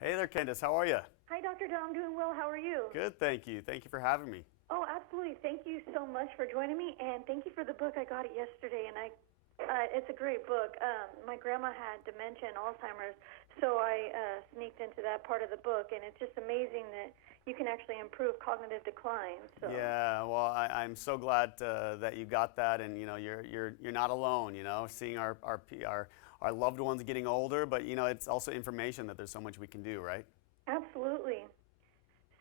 Hey there, Candace. How are you? Hi, Dr. Tom. I'm doing well. How are you? Good, thank you. Thank you for having me. Oh, absolutely. Thank you so much for joining me, and thank you for the book. I got it yesterday, and it's a great book. My grandma had dementia and Alzheimer's, so I sneaked into that part of the book, and it's just amazing that you can actually improve cognitive decline. So, Yeah, well, I'm so glad that you got that, and you're not alone. Seeing our loved ones getting older, but it's also information that there's so much we can do, right? absolutely.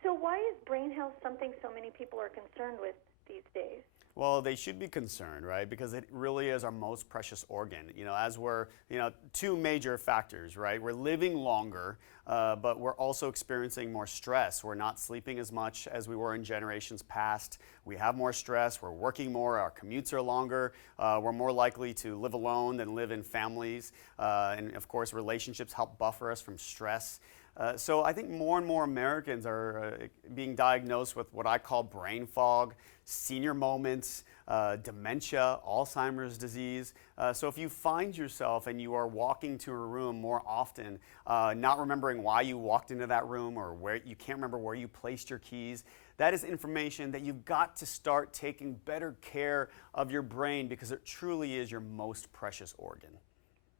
So, why is brain health something so many people are concerned with these days? Well, they should be concerned, right? Because it really is our most precious organ. As we're, two major factors, right? We're living longer, but we're also experiencing more stress. We're not sleeping as much as we were in generations past. We have more stress. We're working more. Our commutes are longer. We're more likely to live alone than live in families. And of course, relationships help buffer us from stress. So I think more and more Americans are being diagnosed with what I call brain fog, senior moments, dementia, Alzheimer's disease. So if you find yourself and you are walking to a room more often, not remembering why you walked into that room or where you can't remember where you placed your keys, that is information that you've got to start taking better care of your brain because it truly is your most precious organ.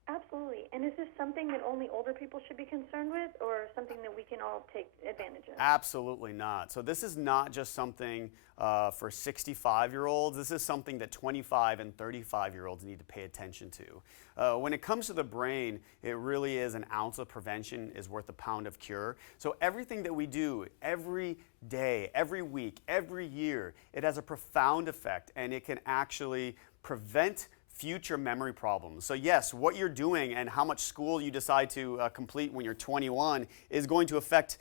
Absolutely. And is this something that only older people should be concerned with, or something that we can all take advantage of? Absolutely not. So this is not just something for 65-year-olds. This is something that 25 and 35-year-olds need to pay attention to. When it comes to the brain, it really is an ounce of prevention is worth a pound of cure. So everything that we do every day, every week, every year, it has a profound effect, and it can actually prevent future memory problems. So yes, what you're doing and how much school you decide to complete when you're 21 is going to affect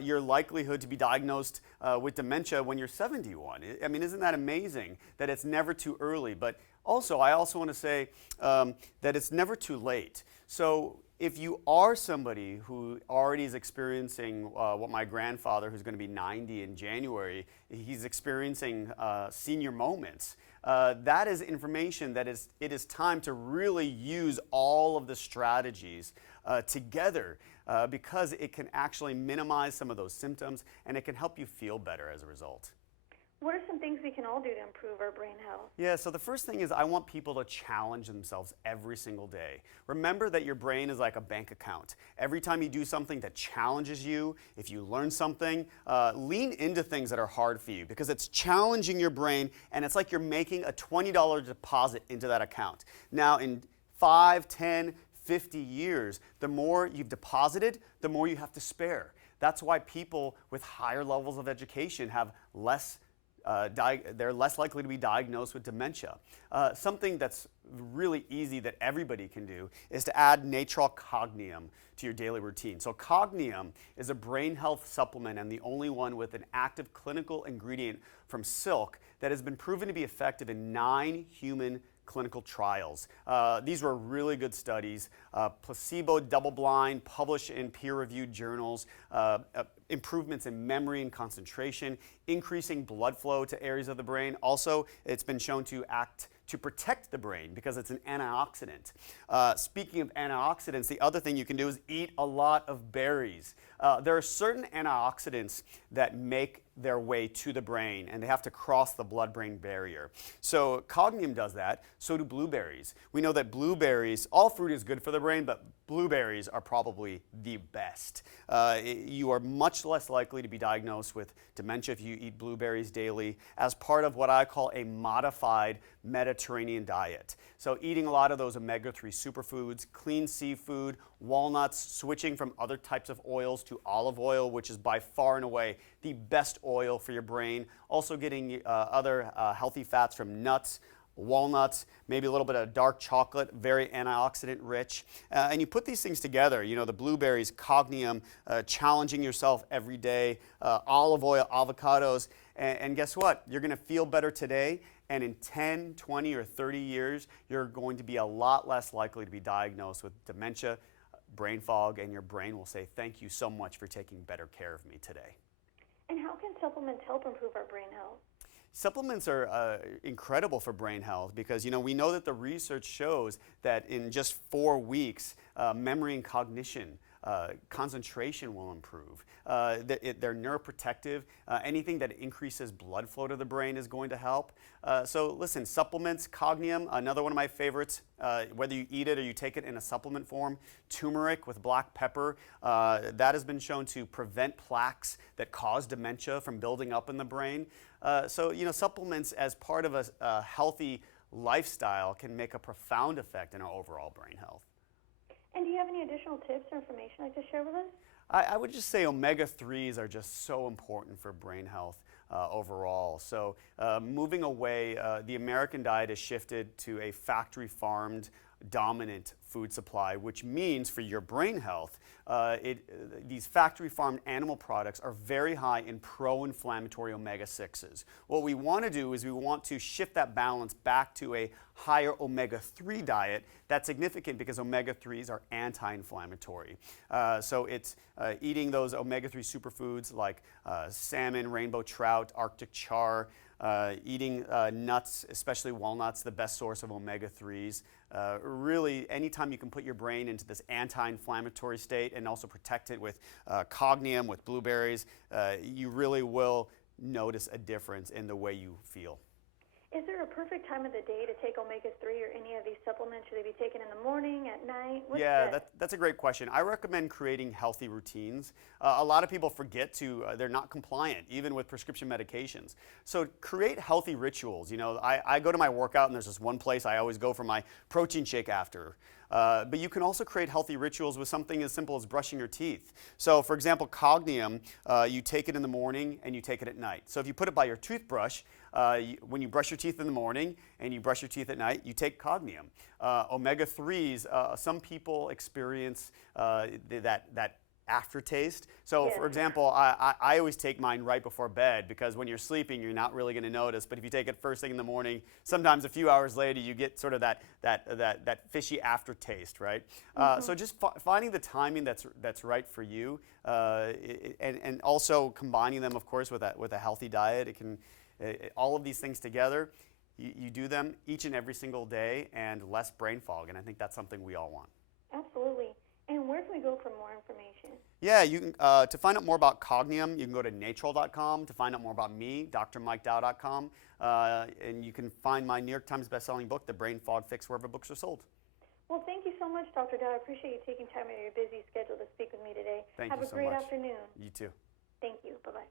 your likelihood to be diagnosed with dementia when you're 71. I mean, isn't that amazing that it's never too early? But also, I also want to say that it's never too late. So if you are somebody who already is experiencing what my grandfather, who's going to be 90 in January, he's experiencing senior moments, that is information that it is time to really use all of the strategies together because it can actually minimize some of those symptoms and it can help you feel better as a result. What are some things we can all do to improve our brain health? Yeah, so the first thing is I want people to challenge themselves every single day. Remember that your brain is like a bank account. Every time you do something that challenges you, if you learn something, lean into things that are hard for you because it's challenging your brain and it's like you're making a $20 deposit into that account. Now in 5, 10, 50 years, the more you've deposited, the more you have to spare. That's why people with higher levels of education have they're less likely to be diagnosed with dementia. Something that's really easy that everybody can do is to add natral cognium to your daily routine. So cognium is a brain health supplement and the only one with an active clinical ingredient from silk that has been proven to be effective in 9 human clinical trials. These were really good studies, placebo, double-blind, published in peer-reviewed journals, improvements in memory and concentration, increasing blood flow to areas of the brain. Also, it's been shown to act to protect the brain because it's an antioxidant. Speaking of antioxidants, the other thing you can do is eat a lot of berries. There are certain antioxidants that make their way to the brain and they have to cross the blood-brain barrier. So Cognium does that, so do blueberries. We know that blueberries, all fruit is good for the brain, but blueberries are probably the best. You are much less likely to be diagnosed with dementia if you eat blueberries daily as part of what I call a modified Mediterranean diet. So eating a lot of those omega-3 superfoods, clean seafood, walnuts, switching from other types of oils to olive oil, which is by far and away the best oil for your brain. Also getting other healthy fats from nuts, walnuts, maybe a little bit of dark chocolate, very antioxidant rich. And you put these things together, the blueberries, cognium, challenging yourself every day, olive oil, avocados, and guess what? You're going to feel better today, and in 10, 20, or 30 years, you're going to be a lot less likely to be diagnosed with dementia, brain fog, and your brain will say, thank you so much for taking better care of me today. And how can supplements help improve our brain health? Supplements are incredible for brain health because we know that the research shows that in just 4 weeks, memory and cognition concentration will improve. They're neuroprotective. Anything that increases blood flow to the brain is going to help. So listen, supplements, Cognium, another one of my favorites, whether you eat it or you take it in a supplement form, turmeric with black pepper, that has been shown to prevent plaques that cause dementia from building up in the brain. So, supplements as part of a healthy lifestyle can make a profound effect in our overall brain health. And do you have any additional tips or information you'd like to share with us? I would just say omega-3s are just so important for brain health overall. So moving away, the American diet has shifted to a factory-farmed dominant food supply, which means for your brain health, these factory-farmed animal products are very high in pro-inflammatory omega-6s. What we want to do is we want to shift that balance back to a higher omega-3 diet. That's significant because omega-3s are anti-inflammatory. So it's eating those omega-3 superfoods like salmon, rainbow trout, Arctic char, eating nuts, especially walnuts, the best source of omega-3s. Really, anytime you can put your brain into this anti-inflammatory state and also protect it with Cognium, with blueberries, you really will notice a difference in the way you feel. Is there a perfect time of the day to take omega-3 or any of these supplements? Should they be taken in the morning, at night? That's a great question. I recommend creating healthy routines. A lot of people forget they're not compliant, even with prescription medications. So create healthy rituals. I go to my workout and there's this one place I always go for my protein shake after. But you can also create healthy rituals with something as simple as brushing your teeth. So for example, Cognium, you take it in the morning and you take it at night. So if you put it by your toothbrush, when you brush your teeth in the morning and you brush your teeth at night, you take Cognium. Omega-3s, some people experience that aftertaste. So for example, I always take mine right before bed because when you're sleeping, you're not really going to notice. But if you take it first thing in the morning, sometimes a few hours later, you get sort of that fishy aftertaste, right? So just finding the timing that's right for you, and also combining them, of course, with a healthy diet. All of these things together, you do them each and every single day, and less brain fog. And I think that's something we all want. Absolutely. And where can we go for more information? Yeah, you can, to find out more about Cognium, you can go to natural.com. To find out more about me, drmikedow.com. And you can find my New York Times bestselling book, The Brain Fog Fix, wherever books are sold. Well, thank you so much, Dr. Dow. I appreciate you taking time out of your busy schedule to speak with me today. Thank you so much. Have a great afternoon. You too. Thank you. Bye-bye.